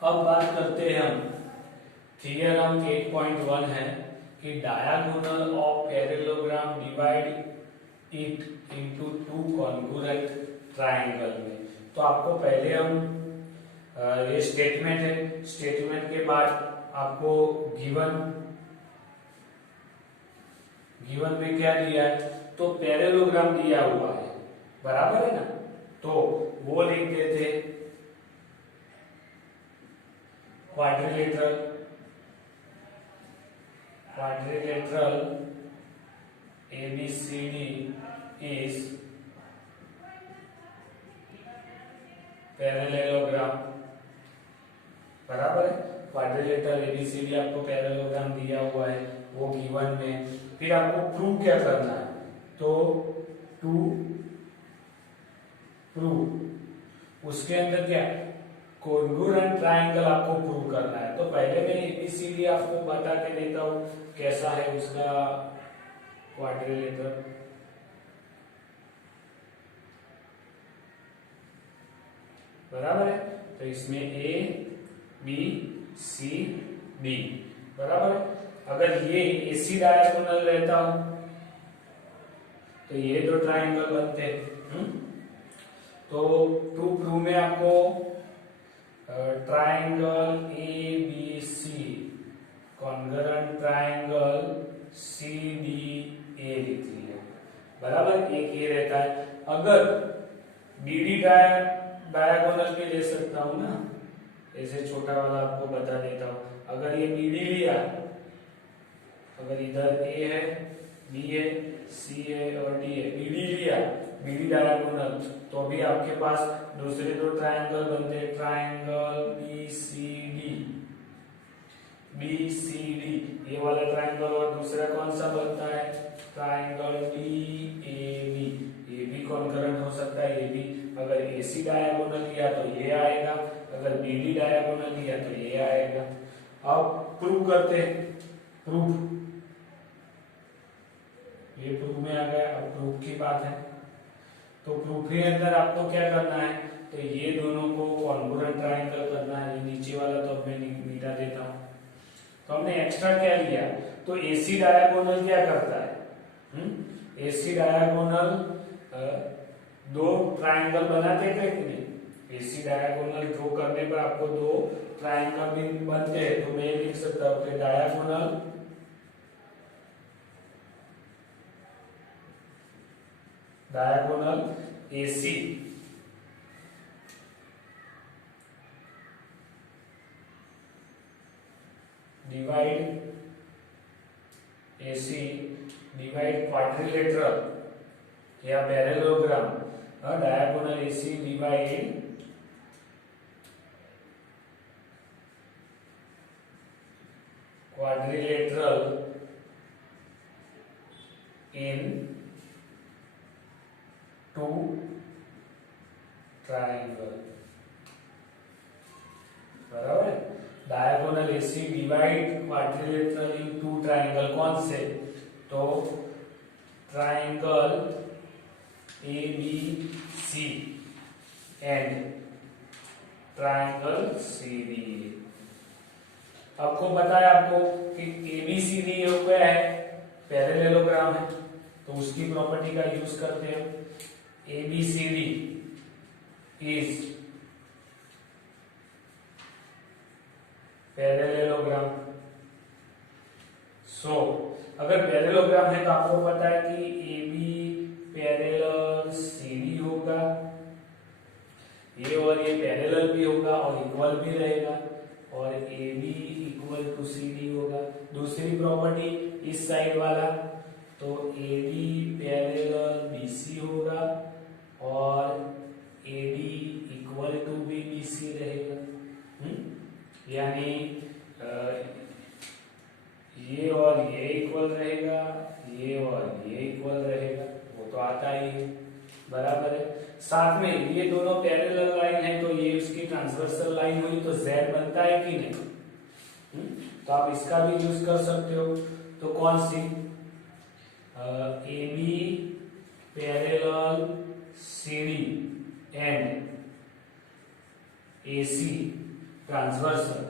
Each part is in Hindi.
अब बात करते हैं हम थियरम 8.1 है कि diagonal of parallelogram divide it into two congruent triangle में। तो आपको पहले हम ये स्टेटमेंट है, स्टेटमेंट के बाद आपको गिवन में क्या दिया है, तो पैरेललोग्राम दिया हुआ है, बराबर है ना। तो वो लिख देते क्वाड्रिलेटरल ABCD is पैरेललोग्राम, बराबर है। क्वाड्रिलेटरल ABCD आपको पैरेललोग्राम दिया हुआ है, वो गिवन में। फिर आपको प्रूव क्या करना है, तो टू प्रूव उसके अंदर क्या कॉन्ग्रुएंट ट्रायंगल आपको प्रूव करना है। तो पहले मैं ABCD आपको बता के देता हूं कैसा है उसका क्वाड्रिलेटरल। बराबर है, तो इसमें A B C D, बराबर है। अगर ये AC डायगोनल रहता हो तो ये दो ट्रायंगल बनते हैं। तो टू प्रूव में आपको triangle ABC congruent triangle CDA लिख लिया, बराबर। एक ये रहता है। अगर BD डायगोनल भी ले सकता हूं ना, ऐसे छोटा वाला आपको बता देता हूं। अगर ये BD लिया, अगर इधर A है, B है, C है और D है, BD लिया, BD डायगोनल, तो भी आपके पास दूसरे दो ट्रायंगल बनते हैं, ट्रायंगल BCD, ये वाला ट्रायंगल। और दूसरा कौन सा बनता है, ट्रायंगल DAB, ये भी कॉन्करेंट हो सकता है। ये भी अगर AC डायगोनल लिया तो ये आएगा, अगर BD डायगोनल लिया तो ये आएगा। अब प्रूव करते हैं, प्रूफ ये प्रूफ में आ गया। अब प्रूफ की बात है, तो प्रूफ के अंदर आपको क्या करना है, तो ये दोनों को कॉन्ग्रुएंट ट्रायंगल करना है। ये नीचे वाला तो अब मैं मिटा देता हूं। तो हमने एक्स्ट्रा क्या लिया, तो AC डायगोनल क्या करता है, AC डायगोनल दो ट्रायंगल बनाते हैं कि नहीं। AC डायगोनल ड्रॉ करने पर आपको दो ट्रायंगल भी बनते हैं। तो मैं लिख सकता हूं कि डायगोनल AC डिवाइड क्वाड्रिलेटरल या parallelogram. Diagonal AC divide quadrilateral in two triangle, बराबर। Diagonal AC divide quadrilateral in two triangle, कौन से, तो triangle ABC and triangle CDA। आपको बताया आपको कि ABCD हो गया है, पैरेललोग्राम है, तो उसकी प्रॉपर्टी का यूज करते हैं। ABCD is parallelogram. सो अगर पैरेललोग्राम है तो आपको पता है कि AB पैरेलल CD होगा, ये और ये पैरेलल भी होगा और इक्वल भी रहेगा, और AB इक्वल टू CD होगा। दूसरी प्रॉपर्टी इस साइड वाला, तो AD पैरेलल BC होगा और AD इक्वल टू भी BC रहेगा। यानी ये और ये इक्वल रहेगा, ये और ये इक्वल रहेगा, वो तो आता ही है, बराबर है। साथ में ये दोनों पैरेलल लाइन है, तो ये उसकी ट्रांसवर्सल लाइन हुई, तो Z बनता है कि नहीं। तो आप इसका भी यूज कर सकते हो। तो कौन सी, AB parallel CD and AC, transversal,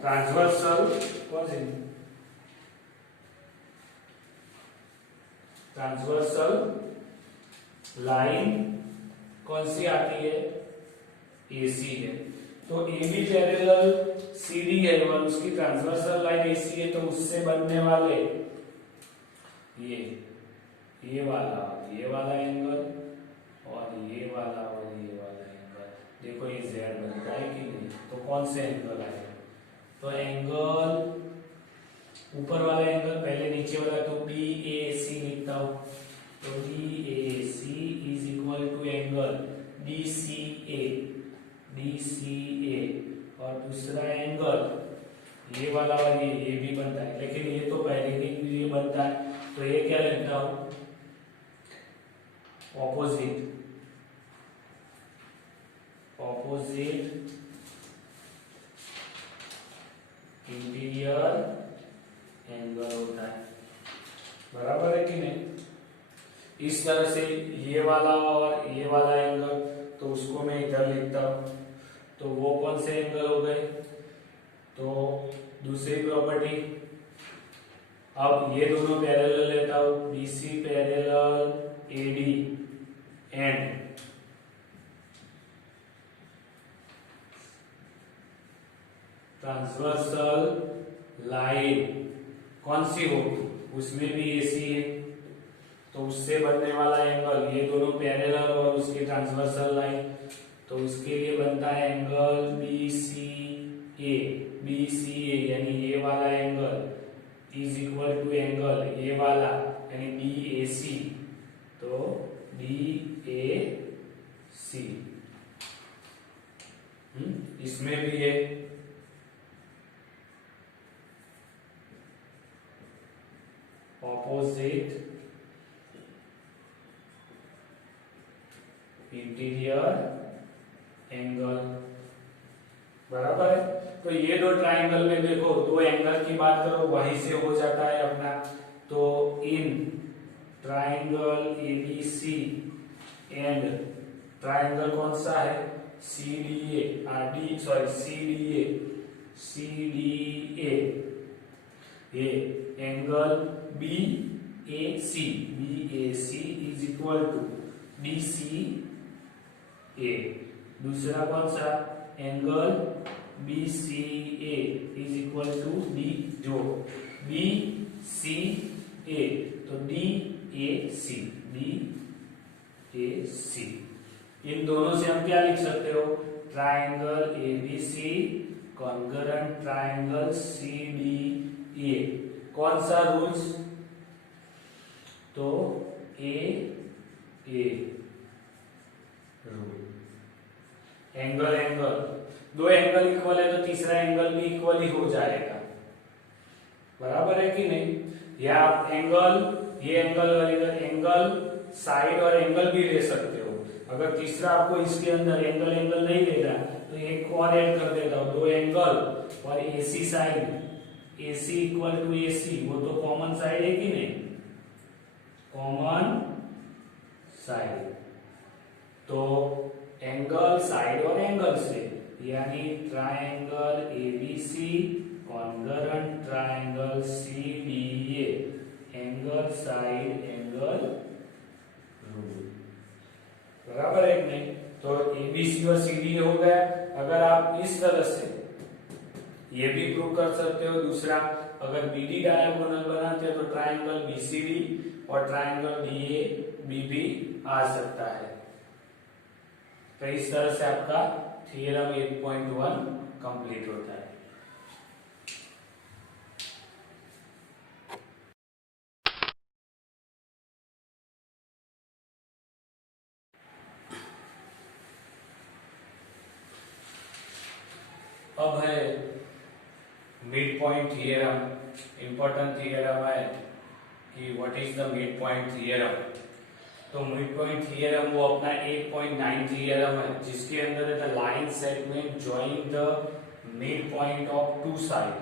transversal कौन सी, ट्रांसवर्सल लाइन कौन सी आती है, एसी है। तो AB पैरेलल CD है और उसकी ट्रांसवर्सल लाइन AC है, तो उससे बनने वाले ये वाला एंगल और ये वाला एंगल, देखो ये Z बनता है कि नहीं, तो कौन से एंगल आएगा, तो एंगल ऊपर वाला एंगल पहले नीचे वाला, तो BAC लिखता हूं, तो BAC is equal to angle DCA और दूसरा एंगल ये वाला ये भी बनता है, लेकिन ये तो पहले के लिए बनता है, तो ये क्या लिखता हूं, ऑपोजिट इंटीरियर एंगल होता है, बराबर है कि नहीं। इस तरह से ये वाला और ये वाला एंगल, तो उसको मैं इधर लिखता हूं, तो वो कौन से एंगल हो गए, तो दूसरी प्रॉपर्टी। अब ये दोनों पैरेलल लेता हूं, BC parallel AD and transversal line कौन सी होगी, उसमें भी AC है, तो उससे बनने वाला एंगल, ये दोनों पैरेलल और उसकी ट्रांसवर्सल लाइन, तो उसके लिए बनता है एंगल BCA यानी ये वाला angle is equal to angle ये वाला यानी BAC, तो BAC इसमें भी है ऑपोजिट इंटीरियर एंगल, बराबर है। तो ये दो ट्राइंगल में देखो, दो एंगल की बात करो वहीं से हो जाता है अपना, तो in triangle ABC and triangle कौन सा है, CDA ये angle BAC is equal to DCA, दूसरा कौन सा angle BCA is equal to BCA, तो DAC इन दोनों से हम क्या लिख सकते हो, triangle ABC congruent triangle CDA, कौन सा रूल्स, तो A रूल, एंगल दो एंगल इक्वल है तो तीसरा एंगल भी इक्वल ही हो जाएगा, बराबर है कि नहीं। या आप ये एंगल साइड और एंगल भी ले सकते हो, अगर तीसरा आपको इसके अंदर एंगल नहीं लेना तो एक और ऐड कर देता हूं, दो एंगल और AC side, AC equal to AC, वो तो कॉमन साइड है कि नहीं, कॉमन साइड, तो एंगल साइड और एंगल से यानी triangle ABC congruent triangle CDA, angle side angle rule, बराबर है कि नहीं। तो ABC और CDA हो गया। अगर आप इस तरह से ये भी प्रूव कर सकते हो, दूसरा अगर BD डायगोनल बनाते हो तो ट्राइंगल BCD और ट्राइंगल DAB आ सकता है। तो इस तरह से आपका थ्योरम 8.1 कंप्लीट होता है। अब है mid point theorem, important theorem है कि what is the mid point theorem. तो मिड पॉइंट थ्योरम वो अपना 8.9 थ्योरम है, जिसके अंदर the line segment join the mid point of two side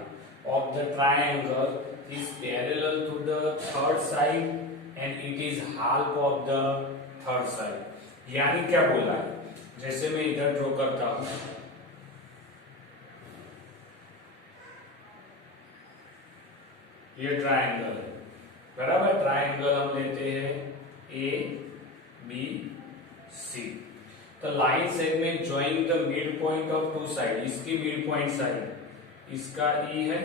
of the triangle is parallel to the third side and it is half of the third side. यानी क्या बोला है, जैसे मैं इधर ड्रॉ करता हूं, ये ट्रायंगल है, बराबर। ट्रायंगल हम लेते हैं ए बी सी। तो line segment joining the mid point of two side, इसकी मिड पॉइंट साइड इसका ई है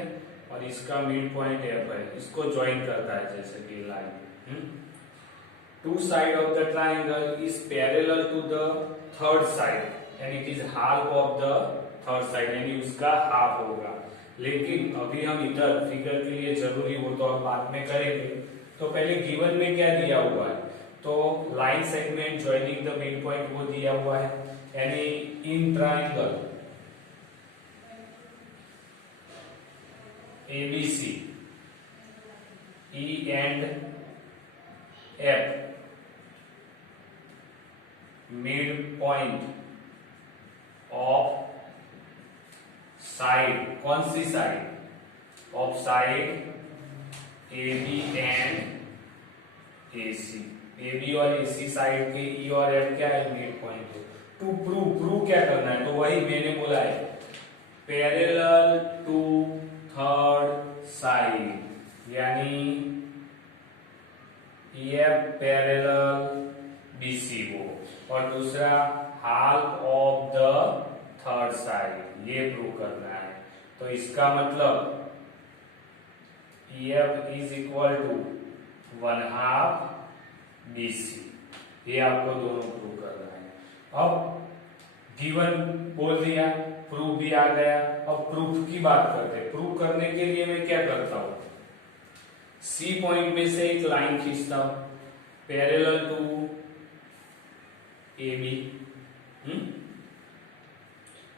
और इसका मिड पॉइंट एफ है, इसको ज्वाइन करता है जैसे कि line. Two side of the triangle is parallel to the third side and it is half of the third side, यानी उसका हाफ होगा। लेकिन अभी हम इधर फिगर के लिए जरूरी, वो तो हम बाद में करेंगे। तो पहले गिवन में क्या दिया हुआ है, तो line segment joining the mid point वो दिया हुआ है, यानी in triangle ABC E and F midpoint of side, कौन सी side of side AB and AC, AB और AC साइड के E और F क्या है, मिड पॉइंट। टू प्रूव क्या करना है, तो वही मैंने बोला है, पैरेलल टू थर्ड साइड, यानी EF पैरेलल BC वो, और दूसरा half of the third side, ये प्रूव करना है। तो इसका मतलब EF is equal to 1/2 BC, ये आपको दोनों प्रूव करना है। अब गिवन बोल दिया, प्रूफ भी आ गया। अब प्रूफ की बात करते हैं। प्रूफ करने के लिए मैं क्या करता हूं, सी पॉइंट में से एक लाइन खींचता हूं पैरेलल टू AB,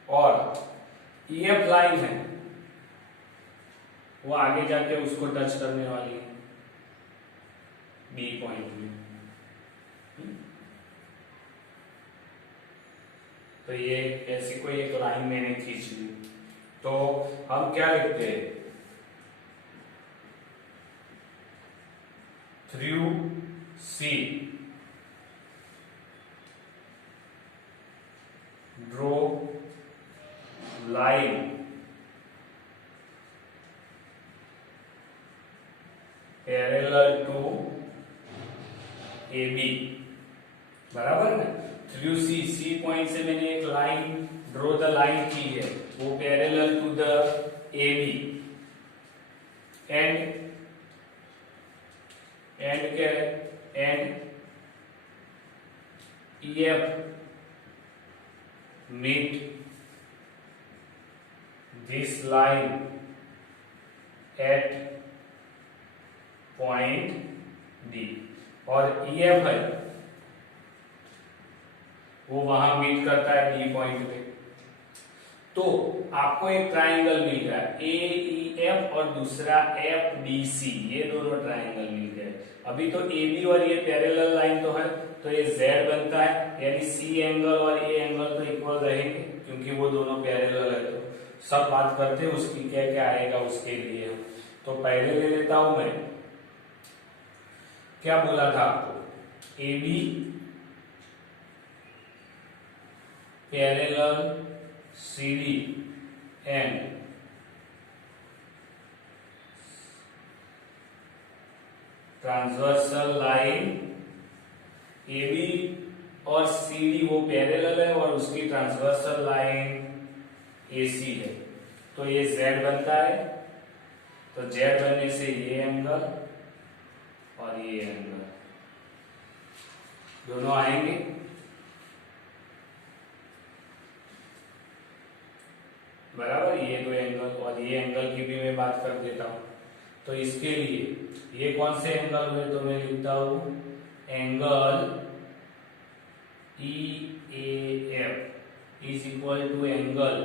और EF लाइन है वो आगे जाके उसको टच करने वाली है B पॉइंट में। तो ये ऐसी कोई एक लाइन मैंने खींच ली, तो हम क्या लिखते हैं, through C draw line parallel to AB, बराबर ना। थ्रू सी पॉइंट से मैंने एक लाइन ड्रॉ द लाइन की है, वो parallel to the AB and क्या है, and EF meet this line at point D, और EF है वो वहां मीट करता है D पॉइंट पे। तो आपको एक ट्रायंगल मिल गया AEF और दूसरा FBC, ये दोनों ट्रायंगल मिल गए। अभी तो AB और ये पैरेलल लाइन तो है, तो ये Z बनता है, यानी C एंगल और A एंगल तो इक्वल रहेंगे क्योंकि वो दोनों पैरेलल है। तो सब बात करते हैं उसकी, क्या क्या आएगा उसके लिए। तो पहले ले लेता हूं मैं, क्या बोला था आपको, AB parallel CD and transversal line AB और CD वो पैरेलल है और उसकी ट्रांसवर्सल लाइन AC है, तो ये Z बनता है। तो Z बनने से ये एंगल और ये एंगल दोनों आएंगे। बराबर, ये दो एंगल और ये एंगल की भी मैं बात कर देता हूं। तो इसके लिए ये कौन से एंगल हुए, तो मैं लिखता हूं angle EAF is equal to angle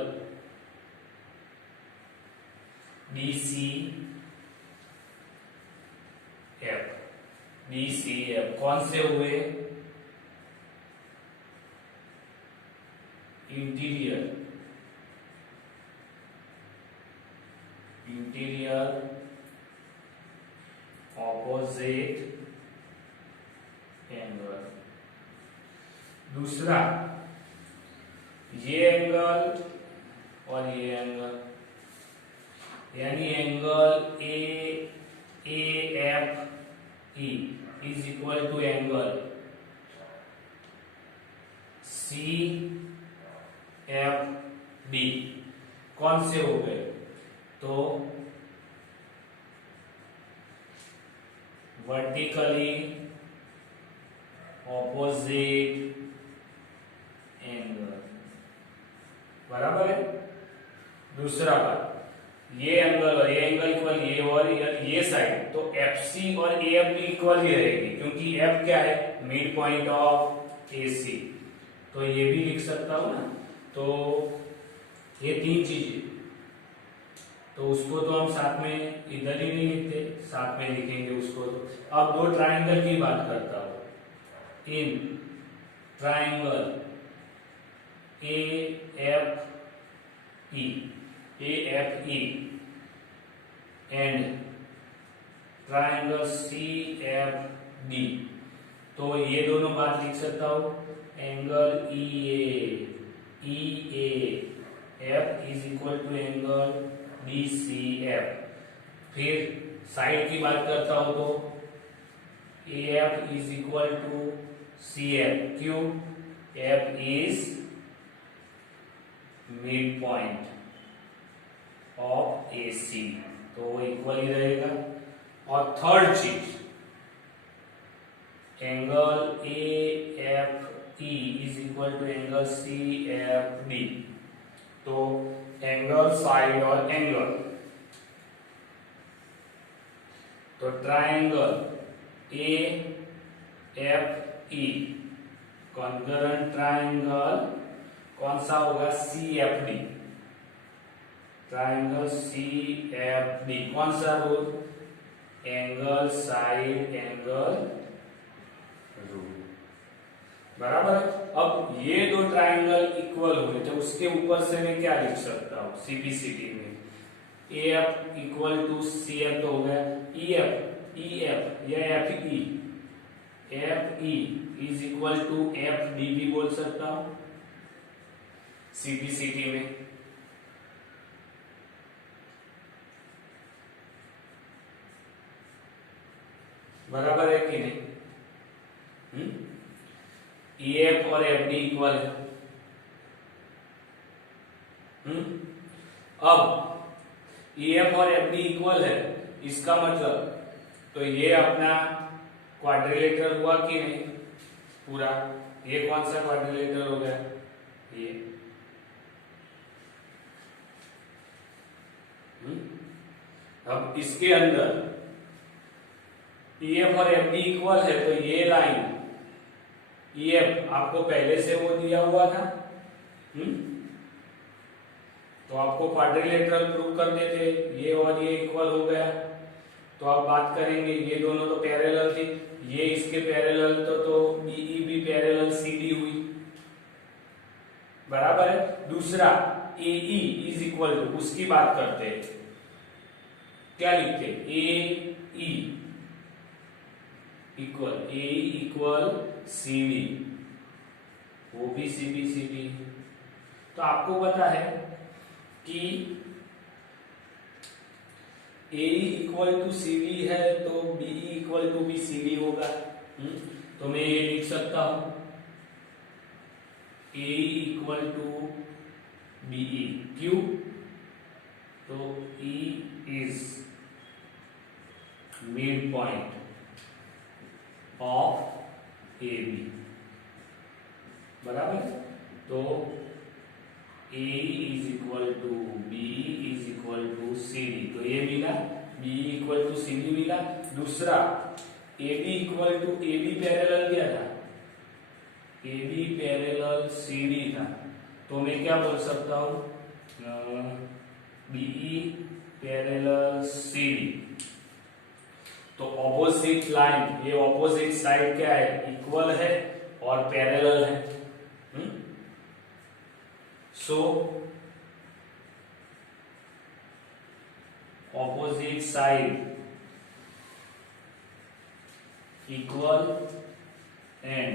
BCF कौन से हुए, इंटीरियर ऑपोजिट दूसरा ये एंगल और ये एंगल, यानी angle A F E is equal to angle C F D. कौन से हो गए? तो वर्टिकली ऑपोजिट एंगल, बराबर है। दूसरा बात, ये एंगल और ये एंगल इक्वल, ये और ये साइड, तो एफ सी और ए एफ भी इक्वल ही रहेगी, क्योंकि एफ क्या है? Mid point of A C. तो ये भी लिख सकता हूं ना। तो ये तीन चीजें, तो उसको तो हम साथ में इधर ही नहीं लिखते, साथ में लिखेंगे उसको। तो अब दो ट्राइंगल की बात करता हूं। In triangle A F E and triangle C F D, तो ये दोनों बात लिख सकता हूं। Angle E A F is equal to angle D C F. फिर साइड की बात करता हूं तो A F is equal to C F. क्यों? F is mid point of A C, तो वो इक्वल ही रहेगा। और थर्ड चीज, angle A F E is equal to angle C F D, तो एंगल साइड और एंगल, तो triangle A F E congruent triangle कौन सा होगा? C F D. Triangle C F D कौन सा rule? Angle side angle rule, बराबर है। अब ये दो ट्राइंगल इक्वल हो गए, तो उसके ऊपर से मैं क्या लिख सकता हूं? सीपीसीटी में A F equal to C F तो हो गया, ई एफ या F E is equal to F D भी बोल सकता हूं सीपीसीटी में। बराबर है कि नहीं? ई एफ और एफ डी इक्वल है। अब ई एफ और एफ डी इक्वल है, इसका मतलब तो ये अपना क्वाड्रिलेटरल हुआ कि नहीं? पूरा ये कौन सा क्वाड्रिलेटरल हो गया? ये। अब इसके अंदर ई एफ और एफ डी इक्वल है, तो ये लाइन ई एफ आपको पहले से वो दिया हुआ था, तो आपको क्वाड्रिलेटरल प्रूव कर देते, ये और ये इक्वल हो गया। तो आप बात करेंगे, ये दोनों तो पैरेलल थी, ये इसके पैरेलल, तो बीई भी पैरेलल सीडी हुई, बराबर है। दूसरा एई इज इक्वल टू, उसकी बात करते हैं, क्या लिखते? एई इक्वल सीडी, वो भी सीडी। तो आपको पता है कि ए इक्वल टू सी डी है, तो बी इक्वल टू भी सी डी होगा। तो मैं ये लिख सकता हूं ए इक्वल टू बीई। क्यों? तो E is mid point of A B, बराबर। तो A is equal to B is equal to C D, तो ये मिला, B equal to C D मिला। दूसरा A B equal to A B parallel क्या था? A B parallel C D था, तो मैं क्या बोल सकता हूं? B E parallel C D. तो ऑपोजिट लाइन, ये ऑपोजिट साइड क्या है? इक्वल है और पैरेलल है। So opposite side equal and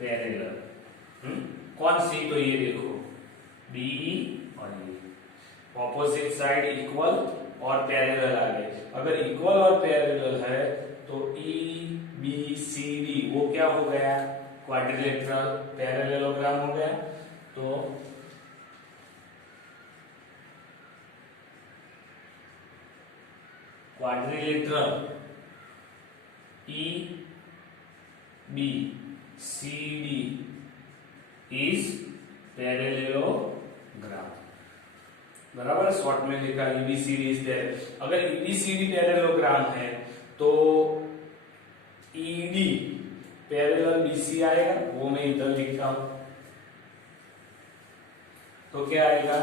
parallel. कौन सी? तो ये देखो बीई और ये ऑपोजिट साइड इक्वल और पैरेलल आ गए। अगर इक्वल और पैरेलल है तो ई बी सी डी वो क्या हो गया? क्वाड्रिलेटरल पैरेललोग्राम हो गया। तो quadrilateral E B C D is parallelogram. बराबर, शॉर्ट में लिखा ईबीसीडी इज पैरेलल। अगर ईबीसीडी पैरेललोग्राम है तो ईडी पैरेलल बीसी आएगा, वो मैं इधर लिखता हूं। तो क्या आएगा?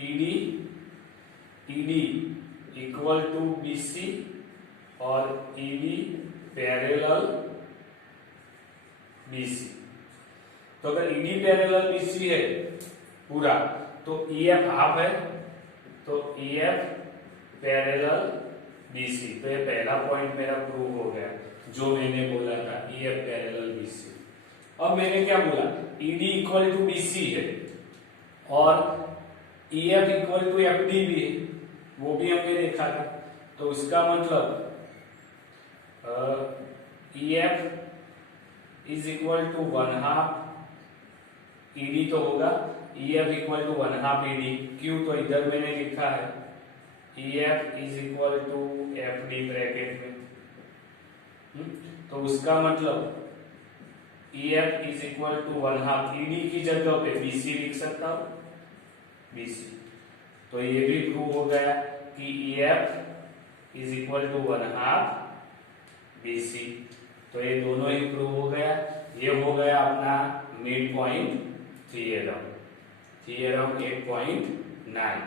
ईडी इक्वल टू बीसी और ईडी पैरेलल बीसी। तो अगर ईडी पैरेलल बीसी है पूरा तो ईएफ हाफ है, तो ईएफ पैरेलल बीसी। तो ये पहला पॉइंट मेरा प्रूव हो गया जो मैंने बोला था, ईएफ पैरेलल बीसी। अब मैंने क्या बोला? ईडी इक्वल टू बीसी है और ईएफ इक्वल टू एफडी भी है, वो भी हमने देखा था। तो इसका मतलब EF is equal to 1/2 ED तो होगा, ईएफ इक्वल टू 1/2 ईडी। क्यों? तो इधर मैंने लिखा है EF is equal to FD bracket में। तो उसका मतलब EF is equal to 1/2 ED की जगह पे बीसी लिख सकता हूं, बीसी। तो ये भी प्रूव हो गया कि EF is equal to 1/2 BC. तो ये दोनों ही प्रूव हो गया। ये हो गया अपना मिड पॉइंट थ्योरम 8.9।